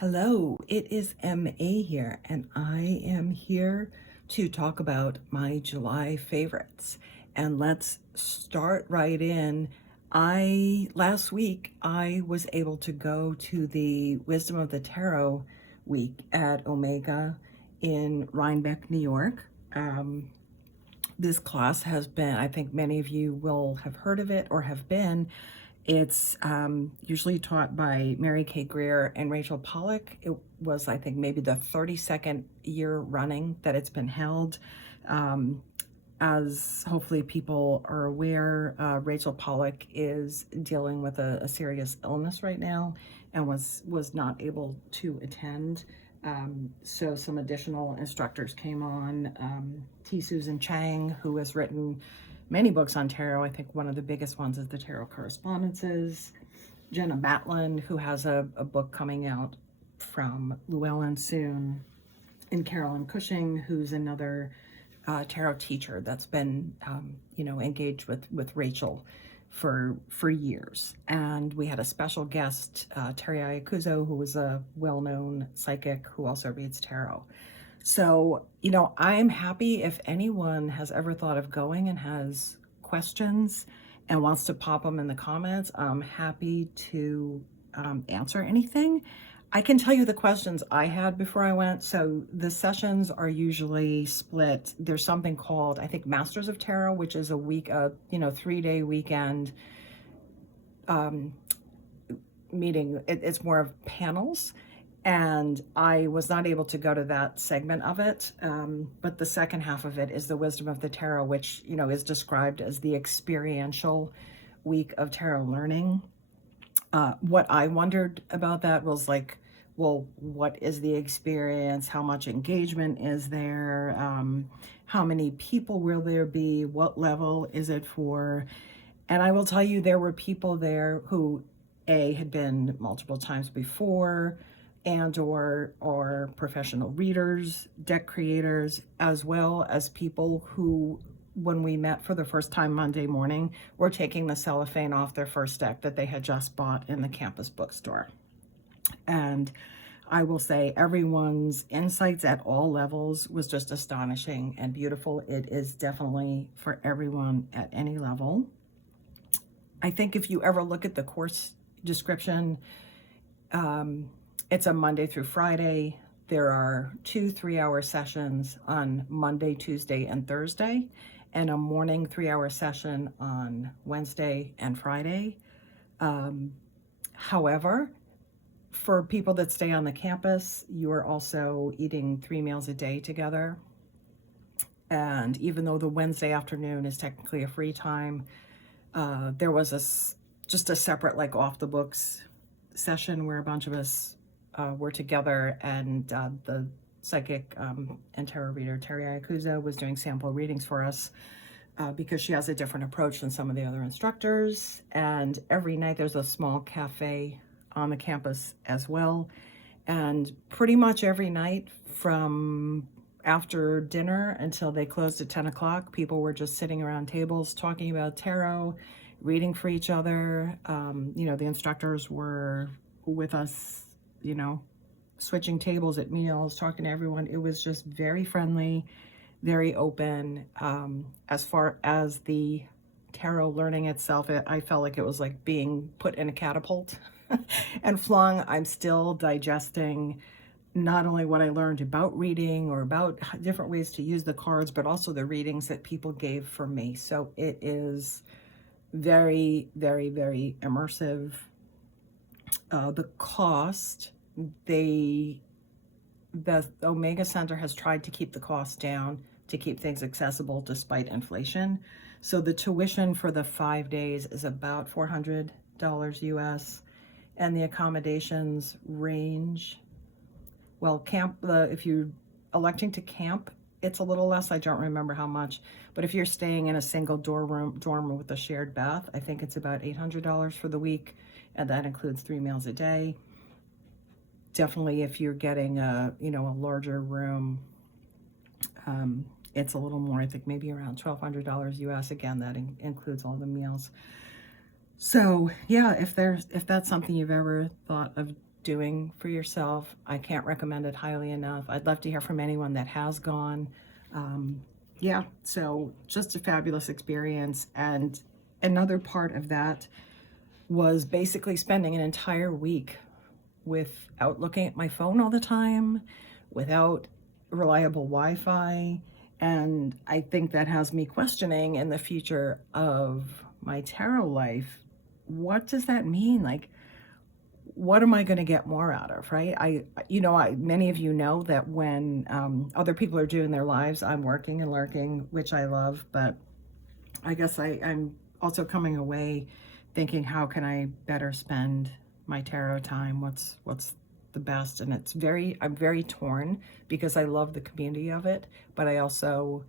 Hello, it is MA here, and I am here to talk about my July favorites. And let's start right in. Last week I was able to go to the Wisdom of the Tarot week at Omega in Rhinebeck, New York. This class has been, I think many of you will have heard of it or have been. It's usually taught by Mary Kay Greer and Rachel Pollack. It was, I think, maybe the 32nd year running that it's been held. As hopefully people are aware, Rachel Pollack is dealing with a serious illness right now and was not able to attend. So some additional instructors came on. T. Susan Chang, who has written many books on tarot. I think one of the biggest ones is the Tarot Correspondences. Jenna Matlin, who has a book coming out from Llewellyn soon. And Carolyn Cushing, who's another tarot teacher that's been, engaged with Rachel for years. And we had a special guest, Terry Ayacuzo, who was a well-known psychic who also reads tarot. So, I'm happy if anyone has ever thought of going and has questions and wants to pop them in the comments. I'm happy to answer anything. I can tell you the questions I had before I went. So the sessions are usually split. There's something called, I think, Masters of Tarot, which is a 3-day weekend meeting. It's more of panels. And I was not able to go to that segment of it. But the second half of it is the Wisdom of the Tarot, which, is described as the experiential week of tarot learning. What I wondered about that was like, well, what is the experience? How much engagement is there? How many people will there be? What level is it for? And I will tell you, there were people there who, had been multiple times before, and or professional readers, deck creators, as well as people who, when we met for the first time Monday morning, were taking the cellophane off their first deck that they had just bought in the campus bookstore. And I will say everyone's insights at all levels was just astonishing and beautiful. It is definitely for everyone at any level. I think if you ever look at the course description, it's a Monday through Friday. There are 2 3-hour sessions on Monday, Tuesday, and Thursday, and a morning 3-hour session on Wednesday and Friday. However, for people that stay on the campus, you are also eating 3 meals a day together. And even though the Wednesday afternoon is technically a free time, there was just a separate, like, off the books session where a bunch of us were together, and the psychic and tarot reader Terry Ayacuzo was doing sample readings for us because she has a different approach than some of the other instructors. And every night there's a small cafe on the campus as well. And pretty much every night from after dinner until they closed at 10 o'clock, people were just sitting around tables talking about tarot, reading for each other. The instructors were with us, switching tables at meals, talking to everyone. It was just very friendly, very open. As far as the tarot learning itself, I felt like it was like being put in a catapult and flung. I'm still digesting not only what I learned about reading or about different ways to use the cards, but also the readings that people gave for me. So it is very, very, very immersive. The cost, the Omega Center has tried to keep the cost down to keep things accessible despite inflation. So the tuition for the 5 days is about $400 US, and the accommodations range, well, if you're electing to camp, it's a little less. I don't remember how much, but if you're staying in a single dorm with a shared bath, I think it's about $800 for the week, and that includes 3 meals a day. Definitely, if you're getting a larger room, it's a little more. I think maybe around $1,200 US. Again, that includes all the meals. So yeah, if that's something you've ever thought of doing for yourself. I can't recommend it highly enough. I'd love to hear from anyone that has gone. Yeah, so just a fabulous experience. And another part of that was basically spending an entire week without looking at my phone all the time, without reliable Wi-Fi. And I think that has me questioning in the future of my tarot life. What does that mean? Like, what am I going to get more out of, right? Many of you know that when other people are doing their lives, I'm working and lurking, which I love. But I guess I'm also coming away thinking, how can I better spend my tarot time? What's the best? And I'm very torn because I love the community of it, but I also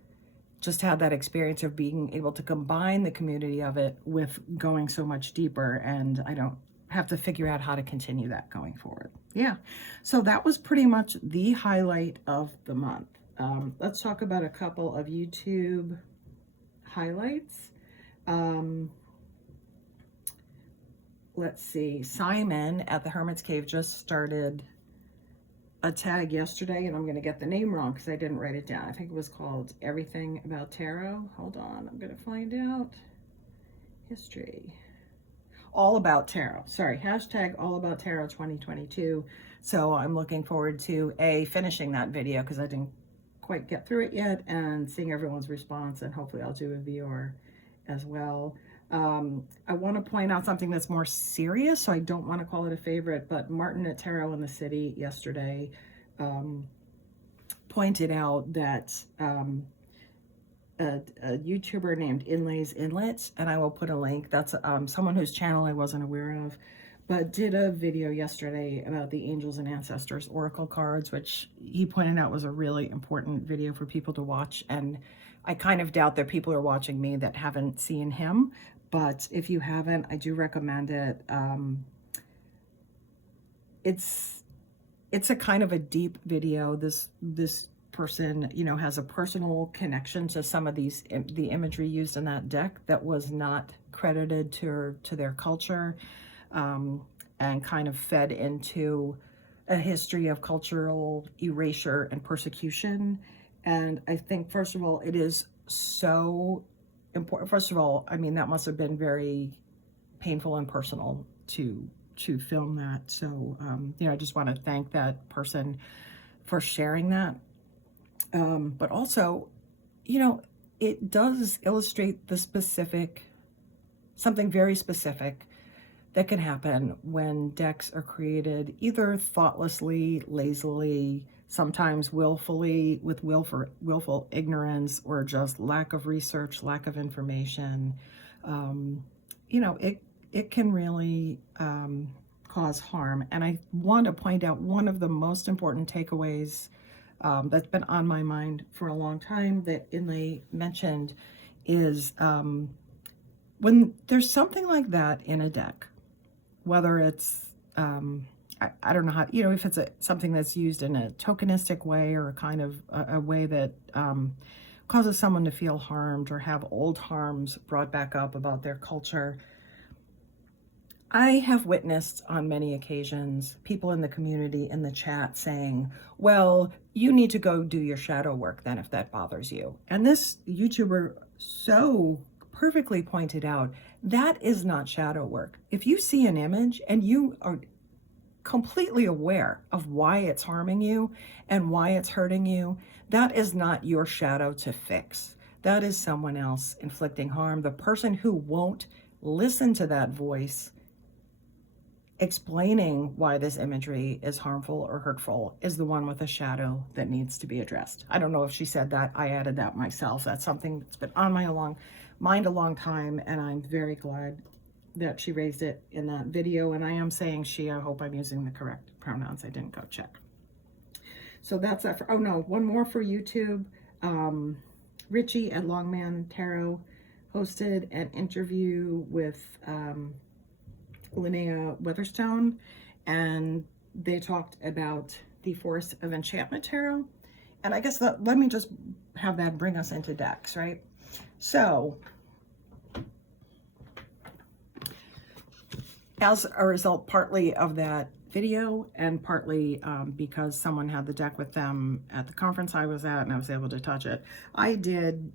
just had that experience of being able to combine the community of it with going so much deeper, and I don't have to figure out how to continue that going forward. Yeah, so that was pretty much the highlight of the month. Let's talk about a couple of YouTube highlights. Let's see, Simon at the Hermit's Cave just started a tag yesterday, and I'm going to get the name wrong because I didn't write it down. I think it was called Everything About Tarot. Hold on, I'm going to find out. History. All About Tarot. Sorry, hashtag All About Tarot 2022. So I'm looking forward to finishing that video because I didn't quite get through it yet, and seeing everyone's response, and hopefully I'll do a viewer as well. I want to point out something that's more serious, so I don't want to call it a favorite, but Martyn at Tarot in the City yesterday pointed out that a YouTuber named Inlé's Inlet, and I will put a link. That's someone whose channel I wasn't aware of, but did a video yesterday about the Angels and Ancestors Oracle cards, which he pointed out was a really important video for people to watch. And I kind of doubt that people are watching me that haven't seen him, but if you haven't, I do recommend it. It's a kind of a deep video. This person, has a personal connection to some of the imagery used in that deck that was not credited to their culture, and kind of fed into a history of cultural erasure and persecution. And I think, first of all, it is so important. First of all, I mean, that must have been very painful and personal to film that. So, I just want to thank that person for sharing that. But also, it does illustrate something very specific that can happen when decks are created either thoughtlessly, lazily, sometimes willfully, with willful ignorance, or just lack of research, lack of information. It can really cause harm. And I want to point out one of the most important takeaways that's been on my mind for a long time that Inlé mentioned is when there's something like that in a deck, whether it's, I don't know how, if it's something that's used in a tokenistic way, or a kind of a way that causes someone to feel harmed or have old harms brought back up about their culture. I have witnessed on many occasions people in the community, in the chat, saying, well, you need to go do your shadow work then if that bothers you. And this YouTuber so perfectly pointed out, that is not shadow work. If you see an image and you are completely aware of why it's harming you and why it's hurting you, that is not your shadow to fix. That is someone else inflicting harm. The person who won't listen to that voice explaining why this imagery is harmful or hurtful is the one with a shadow that needs to be addressed. I don't know if she said that. I added that myself. That's something that's been on my mind a long time, and I'm very glad that she raised it in that video. And I am saying she. I hope I'm using the correct pronouns. I didn't go check. So that's that for, oh no, one more for YouTube. Ritchie at Longman Tarot hosted an interview with Lunea Weatherstone, and they talked about the Forest of Enchantment Tarot. And I guess let me just have that bring us into decks, right? So, as a result partly of that video, and partly because someone had the deck with them at the conference I was at and I was able to touch it. I did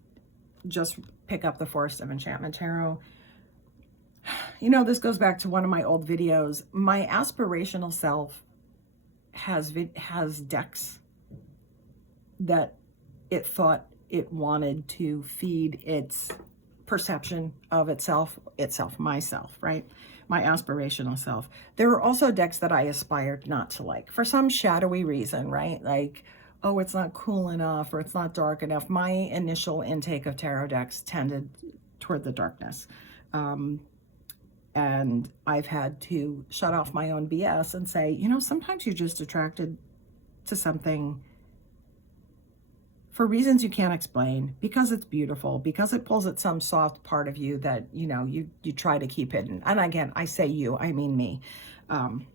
just pick up the Forest of Enchantment Tarot. You know, this goes back to one of my old videos. My aspirational self has decks that it thought it wanted to feed its perception of myself, right? My aspirational self. There were also decks that I aspired not to like for some shadowy reason, right? Like, oh, it's not cool enough or it's not dark enough. My initial intake of tarot decks tended toward the darkness. And I've had to shut off my own BS and say, you know, sometimes you're just attracted to something for reasons you can't explain, because it's beautiful, because it pulls at some soft part of you that, you know, you try to keep hidden. And again, I say you, I mean me. I'm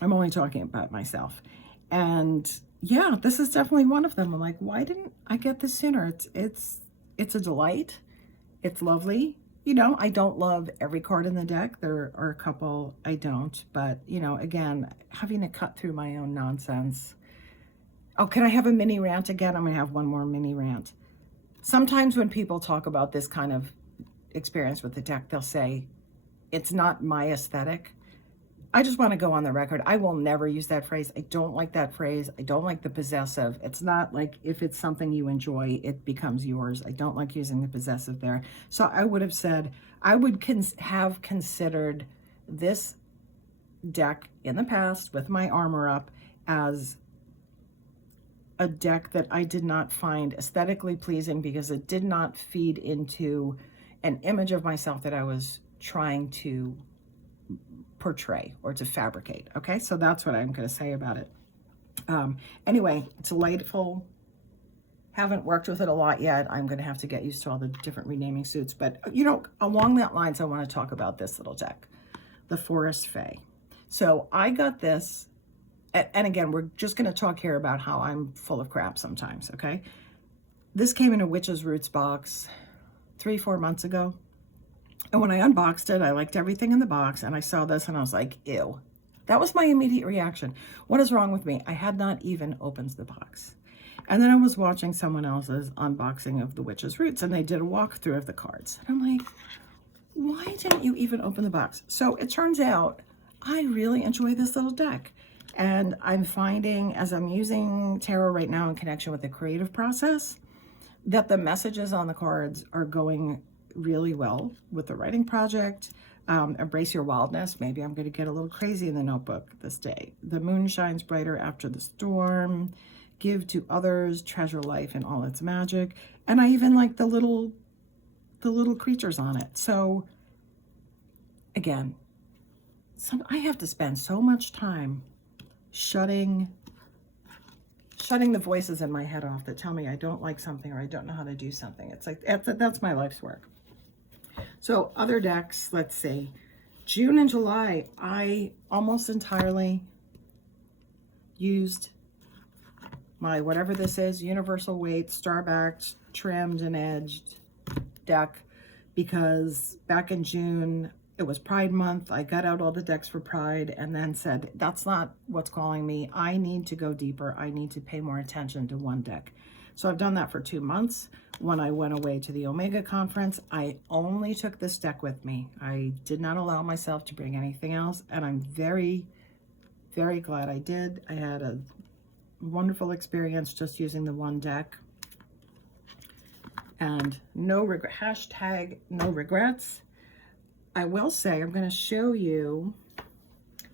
only talking about myself. And yeah, this is definitely one of them. I'm like, why didn't I get this sooner? It's a delight. It's lovely. You know, I don't love every card in the deck. There are a couple I don't, but you know, again, having to cut through my own nonsense. Oh, can I have a mini rant again? I'm gonna have one more mini rant. Sometimes when people talk about this kind of experience with the deck, they'll say, it's not my aesthetic. I just want to go on the record. I will never use that phrase. I don't like that phrase. I don't like the possessive. It's not like if it's something you enjoy, it becomes yours. I don't like using the possessive there. So I would have said, I would have considered this deck in the past with my armor up as a deck that I did not find aesthetically pleasing because it did not feed into an image of myself that I was trying to portray or to fabricate. Okay, so that's what I'm going to say about it. Anyway, it's delightful. Haven't worked with it a lot yet. I'm going to have to get used to all the different renaming suits. But, you know, along that lines, I want to talk about this little deck, the Forest Fae. So I got this, and again, we're just going to talk here about how I'm full of crap sometimes, okay? This came in a Witch's Roots box 3-4 months ago. And when I unboxed it, I liked everything in the box, and I saw this and I was like, ew. That was my immediate reaction. What is wrong with me? I had not even opened the box. And then I was watching someone else's unboxing of the Witch's Roots, and they did a walkthrough of the cards. And I'm like, why didn't you even open the box? So it turns out I really enjoy this little deck. And I'm finding, as I'm using tarot right now in connection with the creative process, that the messages on the cards are going really well with the writing project. Embrace your wildness. Maybe I'm going to get a little crazy in the notebook this day. The moon shines brighter after the storm. Give to others. Treasure life in all its magic. And I even like the little creatures on it. So again, I have to spend so much time shutting the voices in my head off that tell me I don't like something or I don't know how to do something. It's like, that's my life's work. So other decks, let's see. June and July, I almost entirely used my, whatever this is, universal weight, star-backed, trimmed and edged deck, because back in June, it was Pride Month. I got out all the decks for Pride and then said, that's not what's calling me. I need to go deeper. I need to pay more attention to one deck. So I've done that for 2 months. When I went away to the Omega conference, I only took this deck with me. I did not allow myself to bring anything else, and I'm very, very glad I did. I had a wonderful experience just using the one deck. And no regret, hashtag no regrets. I will say, I'm going to show you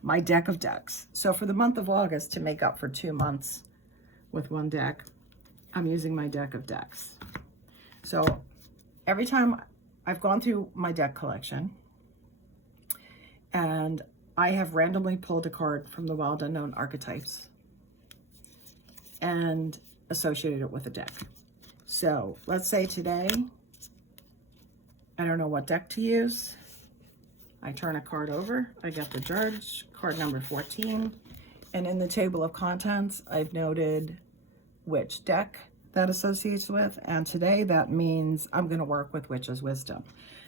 my deck of decks. So for the month of August, to make up for 2 months with one deck, I'm using my deck of decks. So every time I've gone through my deck collection and I have randomly pulled a card from the Wild Unknown Archetypes and associated it with a deck. So let's say today, I don't know what deck to use. I turn a card over. I got the Judge, card number 14. And in the table of contents, I've noted which deck that associates with. And today that means I'm going to work with Witch's Wisdom.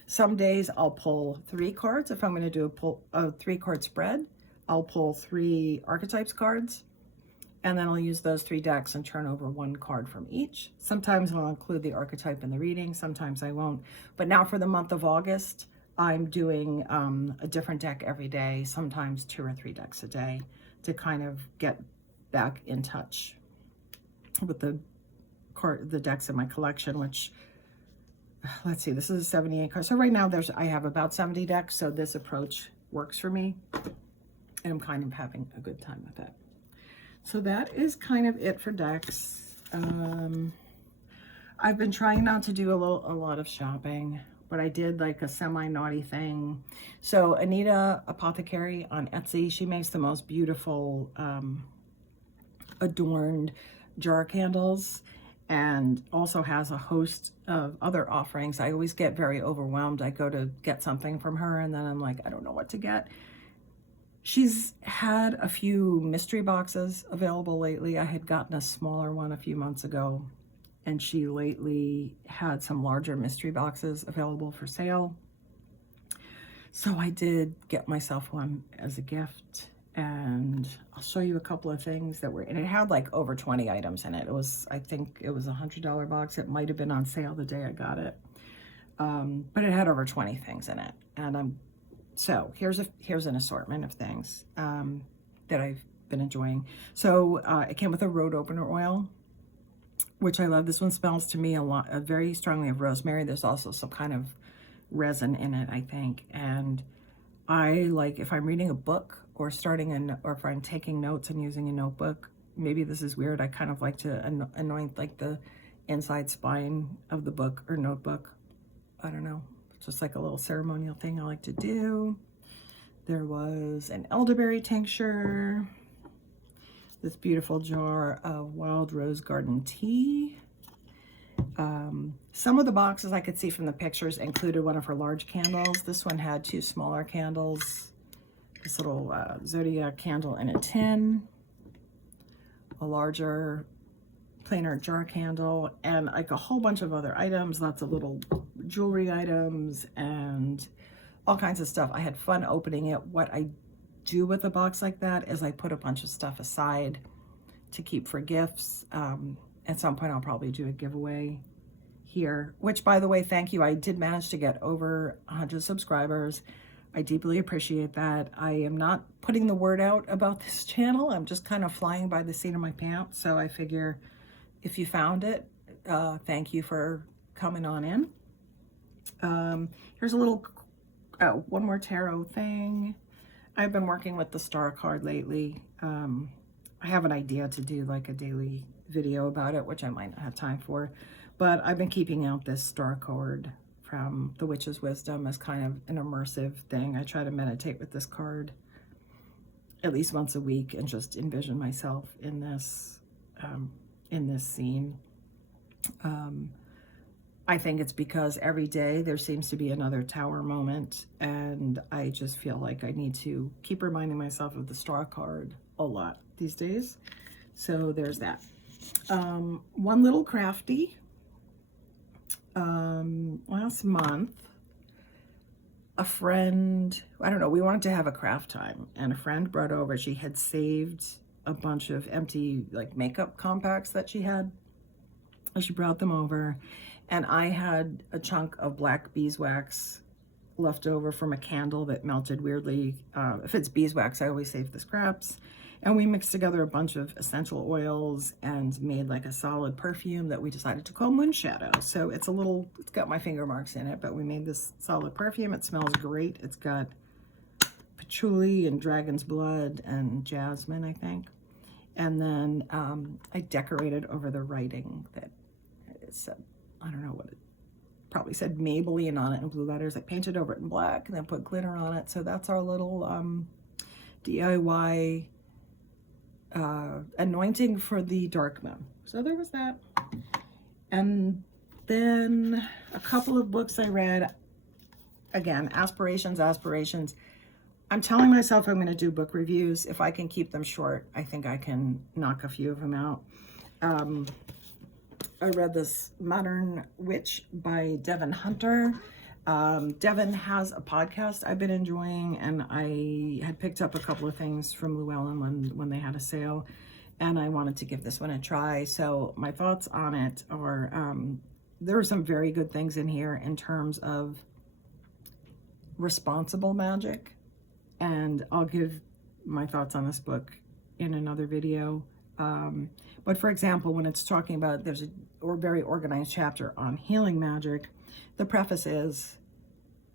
Some days I'll pull 3 cards if I'm going to do a 3-card spread. I'll pull 3 archetypes cards, and then I'll use those 3 decks and turn over 1 card from each. Sometimes I'll include the archetype in the reading, sometimes I won't. But now for the month of August, I'm doing a different deck every day, sometimes 2 or 3 decks a day, to kind of get back in touch with the decks in my collection, which, let's see, this is a 78 card. So right now I have about 70 decks, so this approach works for me, and I'm kind of having a good time with it. So that is kind of it for decks. I've been trying not to do a lot of shopping, but I did like a semi-naughty thing. So Anita Apothecary on Etsy, she makes the most beautiful adorned jar candles, and also has a host of other offerings. I always get very overwhelmed. I go to get something from her and then I'm like, I don't know what to get. She's had a few mystery boxes available lately. I had gotten a smaller one a few months ago, and she lately had some larger mystery boxes available for sale. So I did get myself one as a gift, and I'll show you a couple of things that were, and it had like over 20 items in it. It was, I think it was a $100 box. It might have been on sale the day I got it. But it had over 20 things in it. And so here's an assortment of things that I've been enjoying. So it came with a road opener oil, which I love. This one smells to me very strongly of rosemary. There's also some kind of resin in it, I think. And I like, if I'm reading a book or or if I'm taking notes and using a notebook, maybe this is weird, I kind of like to anoint like the inside spine of the book or notebook. I don't know, it's just like a little ceremonial thing I like to do. There was an elderberry tincture, this beautiful jar of wild rose garden tea. Some of the boxes I could see from the pictures included one of her large candles. This one had 2 smaller candles, this little zodiac candle in a tin, a larger plainer jar candle, and like a whole bunch of other items, lots of little jewelry items and all kinds of stuff. I had fun opening it. What I do with a box like that is I put a bunch of stuff aside to keep for gifts. At some point I'll probably do a giveaway here, which, by the way, thank you. I did manage to get over 100 subscribers. I deeply appreciate that. I am not putting the word out about this channel. I'm just kind of flying by the seat of my pants. So I figure if you found it, thank you for coming on in. Here's a little, one more tarot thing. I've been working with the star card lately. I have an idea to do like a daily video about it, which I might not have time for, but I've been keeping out this star card from The Witch's Wisdom as kind of an immersive thing. I try to meditate with this card at least once a week and just envision myself in this scene. I think it's because every day there seems to be another tower moment, and I just feel like I need to keep reminding myself of the star card a lot these days. So there's that. One little crafty. Last month, a friend, I don't know, we wanted to have a craft time, and a friend brought over, she had saved a bunch of empty like makeup compacts that she had, and she brought them over, and I had a chunk of black beeswax left over from a candle that melted weirdly. If it's beeswax, I always save the scraps. And we mixed together a bunch of essential oils and made like a solid perfume that we decided to call Moonshadow. So it's got my finger marks in it, but we made this solid perfume. It smells great. It's got patchouli and dragon's blood and jasmine, I think. And then I decorated over the writing that it said, I don't know what it probably said, Maybelline on it in blue letters. I painted over it in black and then put glitter on it. So that's our little DIY anointing for the dark moon. So there was that. And then a couple of books I read. Again, aspirations. I'm telling myself I'm going to do book reviews. If I can keep them short, I think I can knock a few of them out. I read this Modern Witch by Devin Hunter. Devin has a podcast I've been enjoying, and I had picked up a couple of things from Llewellyn when they had a sale, and I wanted to give this one a try. So my thoughts on it are, there are some very good things in here in terms of responsible magic, and I'll give my thoughts on this book in another video. But for example, when it's talking about, there's a very organized chapter on healing magic, the preface is,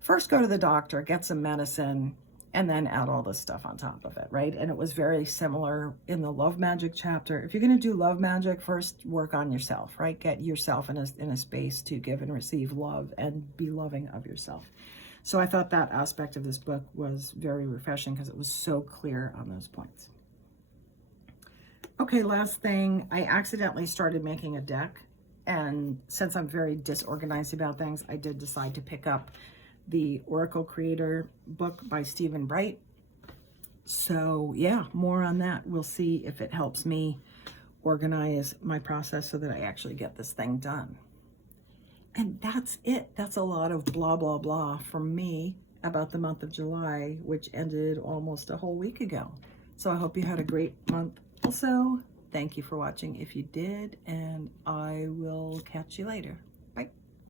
first go to the doctor, get some medicine, and then add all this stuff on top of it, right? And it was very similar in the love magic chapter. If you're going to do love magic, first work on yourself, right? Get yourself in a space to give and receive love and be loving of yourself. So I thought that aspect of this book was very refreshing because it was so clear on those points. Okay, last thing, I accidentally started making a deck, and since I'm very disorganized about things, I did decide to pick up the Oracle Creator book by Stephen Bright. So yeah, more on that. We'll see if it helps me organize my process so that I actually get this thing done. And that's it. That's a lot of blah, blah, blah from me about the month of July, which ended almost a whole week ago. So I hope you had a great month. Also, thank you for watching if you did, and I will catch you later.